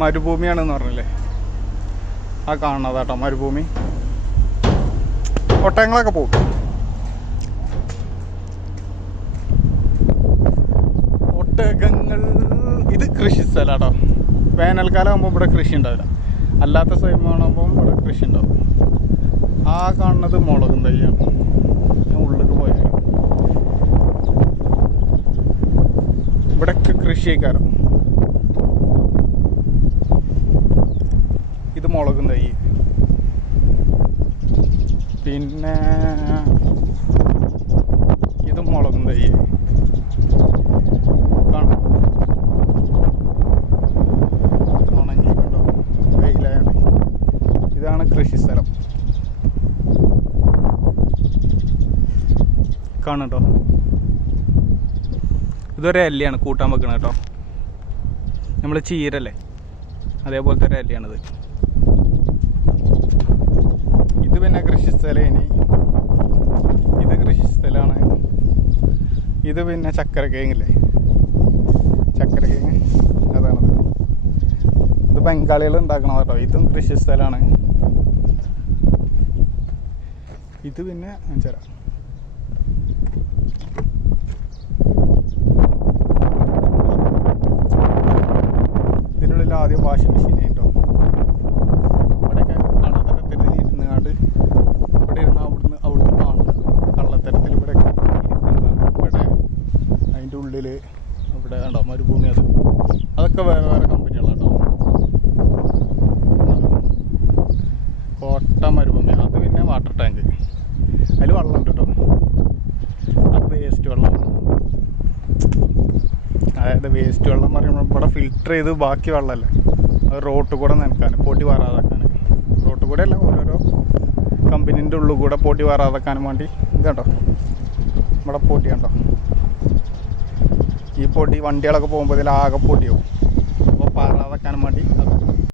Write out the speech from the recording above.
മരുഭൂമിയാണെന്ന് പറഞ്ഞില്ലേ, ആ കാണുന്നതാട്ടോ മരുഭൂമി. ഒട്ടകങ്ങളൊക്കെ പോകും. ഒട്ടകങ്ങൾ. ഇത് കൃഷി സ്ഥലമാട്ടോ. വേനൽക്കാലം ആകുമ്പോൾ ഇവിടെ കൃഷി ഉണ്ടാവില്ല, അല്ലാത്ത സമയമാകുമ്പോൾ ഇവിടെ കൃഷി ഉണ്ടാവും. ആ കാണുന്നത് മുളകും തൈയാണ്. ഞാൻ ഉള്ളിൽ പോയാൽ ഇവിടെയൊക്കെ കൃഷിക്കാരം. ഇത് മുളകും തൈ. പിന്നെ ഇത് മുളകും തൈ കാണാം. ഉണങ്ങിക്കൊണ്ടോ വെയിലായോണ്ട്. ഇതാണ് കൃഷി സ്ഥലം കാണട്ടോ. ഇതൊരു അല്ലിയാണ് കൂട്ടാൻ വെക്കണത് കേട്ടോ. നമ്മൾ ചീരല്ലേ, അതേപോലത്തെ ഒരു അല്ലിയാണിത്. ഇത് പിന്നെ കൃഷി സ്ഥലം. ഇനി ഇത് കൃഷി സ്ഥലമാണ്. ഇത് പിന്നെ ചക്കരക്കിഴങ്ങില്ലേ, ചക്കരക്കിഴങ്ങ് അതാണത്. ഇത് ബംഗാളികൾ ഉണ്ടാക്കണം കേട്ടോ. ഇതും കൃഷി സ്ഥലമാണ്. ഇത് പിന്നെ അഞ്ചര. ഇതിനുള്ളിൽ ആദ്യം വാഷിംഗ് മെഷീൻ കേട്ടോ. ഇവിടെയൊക്കെ കള്ളത്തരത്തിൽ ഇരുന്നാണ്ട് ഇവിടെ ഇരുന്ന് അവിടുന്ന് കാണില്ല. കള്ളത്തരത്തിൽ ഇവിടെ ഇരിക്കുന്നതാണ്. ഇവിടെ അതിൻ്റെ ഉള്ളിൽ ഇവിടെ ഉണ്ടോ മരുഭൂമി. അതൊക്കെ വേറെ വേറെ കമ്പനികളാട്ടോ. കോട്ട മരുഭൂമി. അത് പിന്നെ വാട്ടർ ടാങ്ക്. അതിൽ വെള്ളമുണ്ട് കേട്ടോ. അത് വേസ്റ്റ് വെള്ളം. അതായത് വേസ്റ്റ് വെള്ളം പറയുമ്പോൾ ഇവിടെ ഫിൽറ്റർ ചെയ്ത് ബാക്കി വെള്ളമല്ലേ, അത് റോട്ടിൽ കൂടെ നനക്കാൻ, പൊടി വാറാതാക്കാൻ. റോട്ടിൽ കൂടെ അല്ല, ഓരോരോ കമ്പനീൻ്റെ ഉള്ളിൽ കൂടെ പൊടി വാറാതാക്കാനും വേണ്ടി. ഇതുണ്ടോ ഇവിടെ പൊടി കണ്ടോ. ഈ പൊടി വണ്ടികളൊക്കെ പോകുമ്പോൾ ഇതിൽ ആകെ പൊടിയാവും. അപ്പോൾ പാറാതാക്കാനും വേണ്ടി